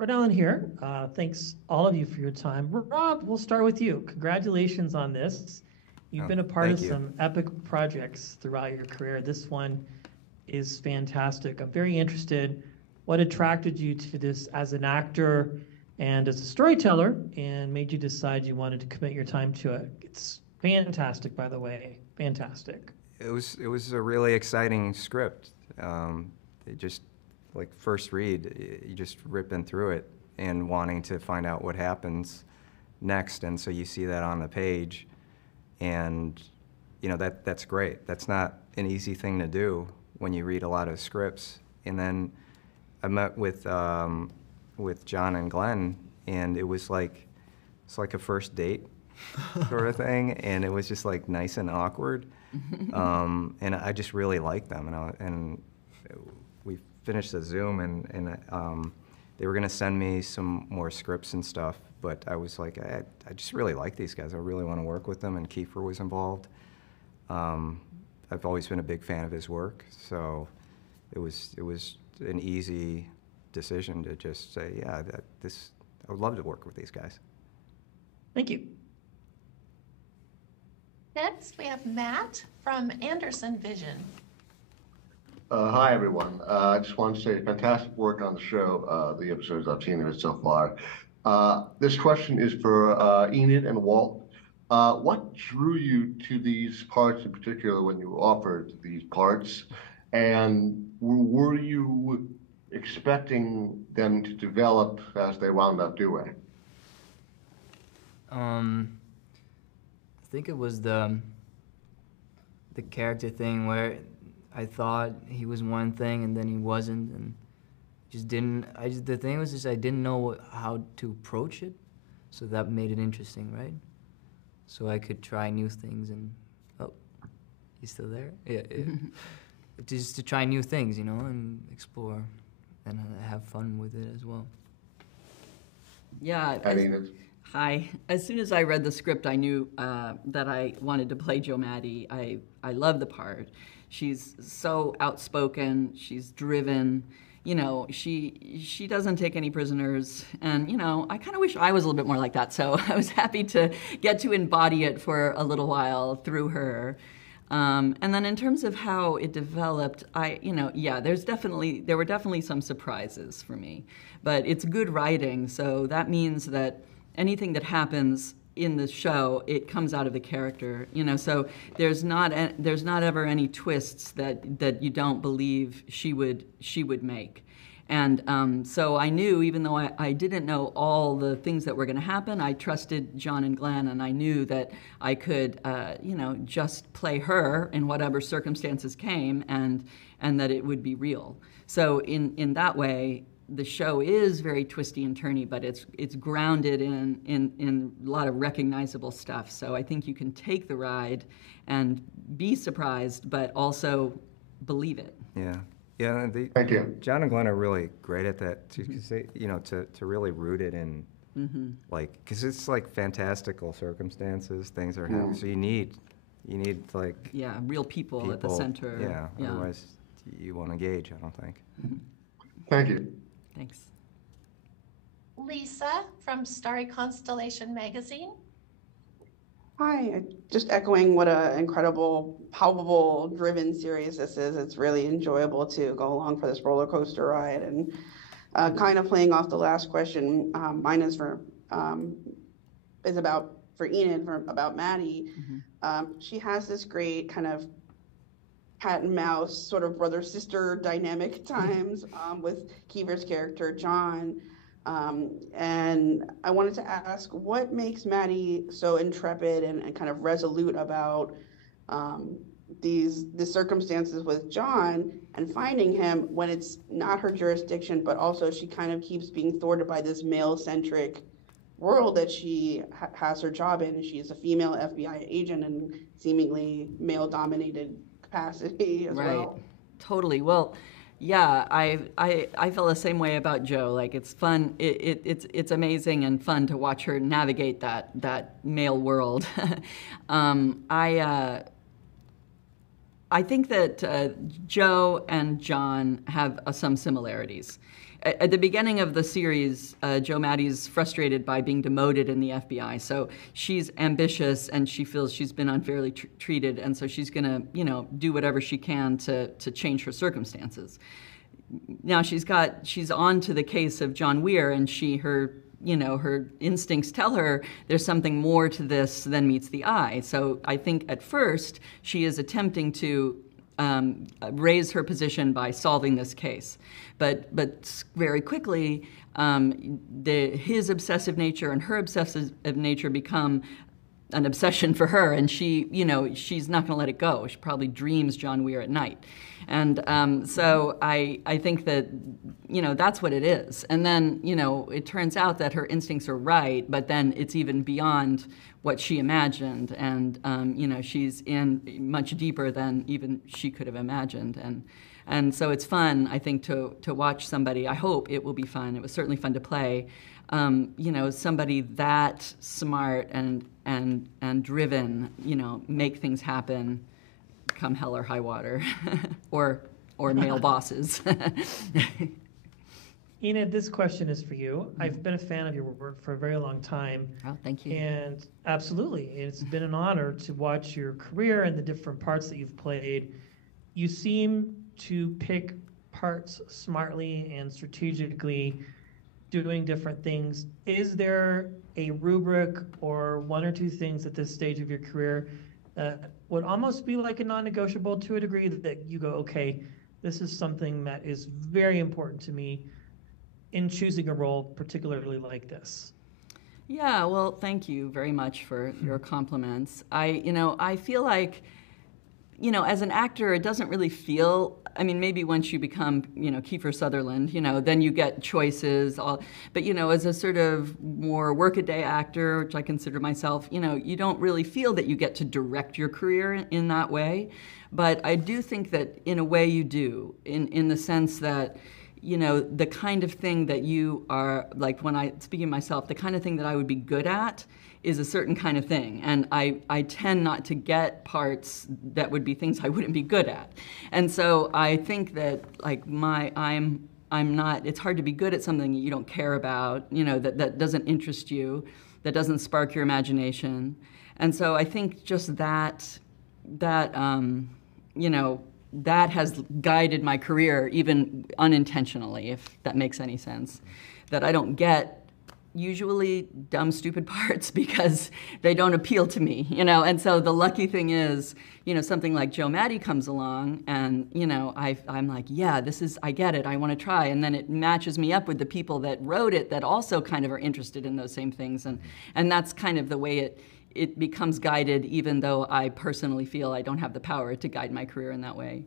Rhode Island here. Thanks all of you for your time. Rob, we'll start with you. Congratulations on this. You've Oh, been a part of thank you. some epic projects throughout your career. This one is fantastic. I'm very interested. What attracted you to this as an actor and as a storyteller and made you decide you wanted to commit your time to it? It's fantastic, by the way. Fantastic. It was a really exciting script. It just like first read, you just ripping through it and wanting to find out what happens next, and so you see that on the page, and that's great. That's not an easy thing to do when you read a lot of scripts. And then I met with John and Glenn, and it's like a first date sort of thing, and it was just like nice and awkward. And I just really liked them, and we finished the Zoom, and they were gonna send me some more scripts and stuff, but I was like, I just really like these guys. I really want to work with them, and Kiefer was involved. I've always been a big fan of his work, so it was an easy decision to just say, yeah, I would love to work with these guys. Thank you. Next, we have Matt from Anderson Vision. Hi, everyone. I just want to say fantastic work on the show, the episodes I've seen of it so far. This question is for Enid and Walt. What drew you to these parts in particular when you were offered these parts? And were you expecting them to develop as they wound up doing? I think it was the character thing where I thought he was one thing and then he wasn't, and just didn't. The thing was just I didn't know how to approach it, so that made it interesting, right? So I could try new things and he's still there. Yeah. Just to try new things, and explore, and have fun with it as well. Yeah. Hi. As soon as I read the script, I knew that I wanted to play Jo Maddie. I love the part. She's so outspoken. She's driven. She doesn't take any prisoners. And, I kind of wish I was a little bit more like that. So I was happy to get to embody it for a little while through her. And then in terms of how it developed, there were definitely some surprises for me. But it's good writing, so that means that anything that happens in the show, it comes out of the character, so there's not ever any twists that you don't believe she would make. And so I knew, even though I didn't know all the things that were going to happen, I trusted John and Glenn, and I knew that I could, just play her in whatever circumstances came, and that it would be real. So in that way, the show is very twisty and turny, but it's grounded in a lot of recognizable stuff. So I think you can take the ride and be surprised, but also believe it. Yeah. Yeah, Thank you. John and Glenn are really great at that to really root it in, because it's like fantastical circumstances, things are happening. So you need real people at the center. Yeah. Otherwise you won't engage, I don't think. Thank you. Thanks. Lisa from Starry Constellation Magazine. Hi, just echoing what an incredible, palpable, driven series this is. It's really enjoyable to go along for this roller coaster ride. And kind of playing off the last question, mine is for Enid, about Maddie. She has this great kind of cat and mouse sort of brother-sister dynamic at times with Kiefer's character, John. And I wanted to ask, what makes Maddie so intrepid and kind of resolute about the circumstances with John and finding him when it's not her jurisdiction, but also she kind of keeps being thwarted by this male-centric world that she has her job in. She's a female FBI agent and seemingly male-dominated capacity as well. Right, totally. Well, yeah, I feel the same way about Jo. Like, it's fun. It's amazing and fun to watch her navigate that male world. I think that Jo and John have some similarities. at the beginning of the series, Jo Maddie's frustrated by being demoted in the FBI. So she's ambitious and she feels she's been unfairly treated, and so she's going to, you know, do whatever she can to change her circumstances. Now she's on to the case of John Weir, and her instincts tell her there's something more to this than meets the eye. So I think at first she is attempting to raise her position by solving this case, but very quickly his obsessive nature and her obsessive nature become an obsession for her, and she's not going to let it go. She probably dreams John Weir at night. And so I think that, that's what it is. And then, it turns out that her instincts are right, but then it's even beyond what she imagined. And, she's in much deeper than even she could have imagined. And so it's fun, I think, to watch somebody. I hope it will be fun. It was certainly fun to play. Somebody that smart and driven, make things happen, come hell or high water, or male bosses. Enid, this question is for you. I've been a fan of your work for a very long time. Oh, thank you. And absolutely, it's been an honor to watch your career and the different parts that you've played. You seem to pick parts smartly and strategically, doing different things. Is there a rubric or one or two things at this stage of your career that would almost be like a non-negotiable to a degree that you go, okay, this is something that is very important to me in choosing a role, particularly like this? Yeah, well, thank you very much for your compliments. I feel like, as an actor, it doesn't really feel, maybe once you become, Kiefer Sutherland, then you get choices. But, as a sort of more workaday actor, which I consider myself, you don't really feel that you get to direct your career in that way. But I do think that in a way you do, in the sense that, the kind of thing that you are, like when I, speaking of myself, the kind of thing that I would be good at is a certain kind of thing. And I tend not to get parts that would be things I wouldn't be good at. And so I think that like I'm not, it's hard to be good at something that you don't care about, that doesn't interest you, that doesn't spark your imagination. And so I think just that has guided my career, even unintentionally, if that makes any sense. That I don't get usually dumb, stupid parts because they don't appeal to me, And so the lucky thing is, something like Jo Maddie comes along, and I'm like, yeah, I get it, I want to try, and then it matches me up with the people that wrote it that also kind of are interested in those same things, and that's kind of the way it becomes guided, even though I personally feel I don't have the power to guide my career in that way.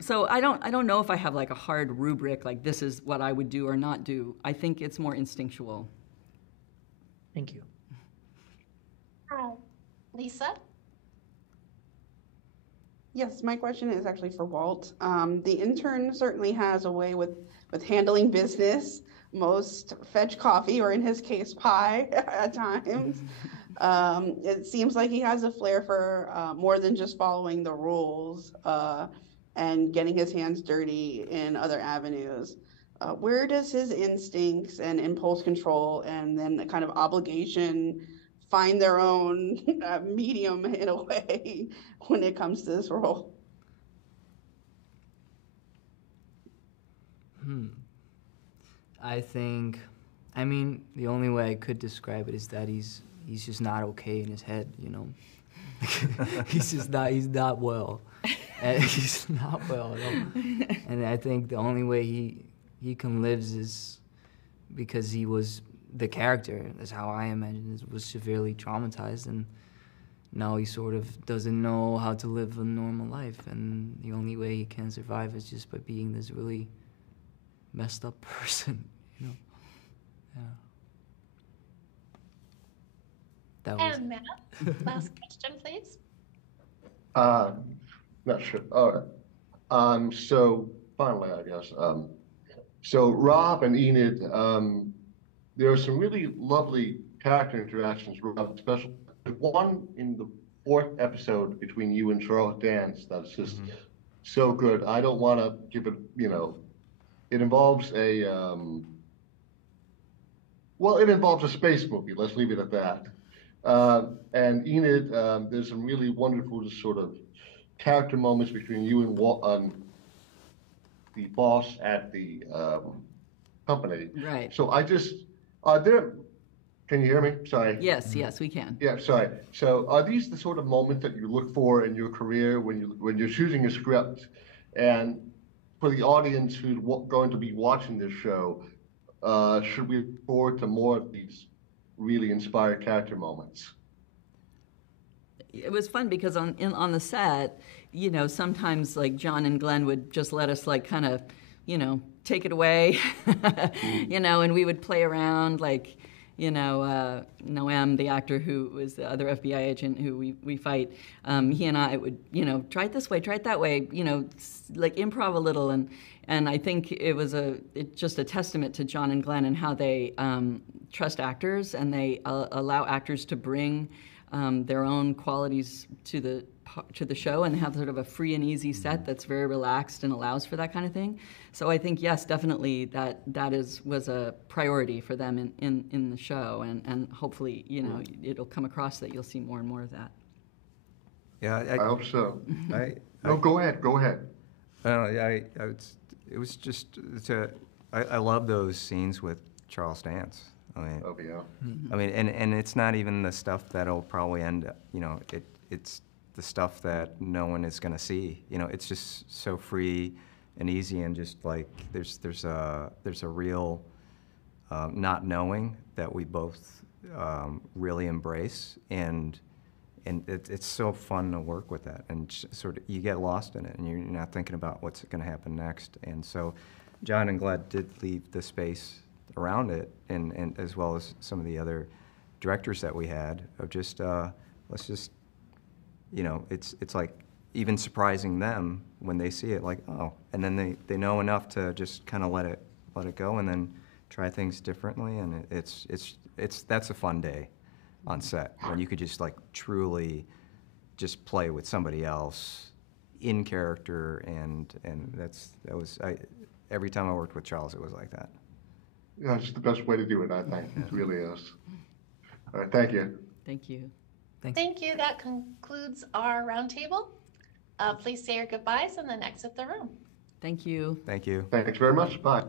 So I don't know if I have like a hard rubric, like this is what I would do or not do. I think it's more instinctual. Thank you. Lisa? Yes, my question is actually for Walt. The intern certainly has a way with handling business. Most fetch coffee, or in his case, pie at times. It seems like he has a flair for more than just following the rules and getting his hands dirty in other avenues. Where does his instincts and impulse control and then the kind of obligation find their own medium in a way when it comes to this role? I think, the only way I could describe it is that he's just not okay in his head, he's not well. And he's not well at all. And I think the only way he can live is because he was the character. That's how I imagine it, was severely traumatized, and now he sort of doesn't know how to live a normal life, and the only way he can survive is just by being this really messed up person, Yeah. And Matt, last question, please. Not sure. All right. So finally, I guess. So Rob and Enid, there are some really lovely character interactions, Rob, especially one in the 4th episode between you and Charlotte Dance. That's just so good. I don't want to give it, it involves it involves a space movie. Let's leave it at that. And Enid, there's some really wonderful just sort of character moments between you and the boss at the company. Right. So can you hear me? Sorry. Yes, yes, we can. Yeah, sorry. So are these the sort of moments that you look for in your career when you're choosing a script? And for the audience who's going to be watching this show, should we look forward to more of these really inspired character moments? It was fun because on the set, you know, sometimes like John and Glenn would just let us like kind of, you know, take it away, you know, and we would play around like, you know, Noam, the actor who was the other FBI agent who we fight, he and I would, you know, try it this way, try it that way, you know, like improv a little. And I think it was just a testament to John and Glenn and how they trust actors and they allow actors to bring their own qualities to the show and have sort of a free and easy set that's very relaxed and allows for that kind of thing. So I think, yes, definitely that was a priority for them in the show, and hopefully, you know, it'll come across that you'll see more and more of that. Yeah, I hope so. No, go ahead. It was just I love those scenes with Charles Dance. I mean, Oh yeah. I mean, and it's not even the stuff that'll probably end. You know, it's the stuff that no one is going to see. You know, it's just so free and easy, and just like there's a real not knowing that we both really embrace, and it's so fun to work with that, and sort of you get lost in it, and you're not thinking about what's going to happen next. And so, John and Glenn did leave the space around it, and as well as some of the other directors that we had of just let's just, you know, it's like even surprising them when they see it, like, oh, and then they know enough to just kind of let it go and then try things differently, and that's a fun day on set when you could just like truly just play with somebody else in character, and every time I worked with Charles it was like that. Yeah, it's the best way to do it, I think. It really is. All right, thank you. Thank you. Thank you. That concludes our roundtable. Please say your goodbyes and then exit the room. Thank you. Thank you. Thanks very much. Bye.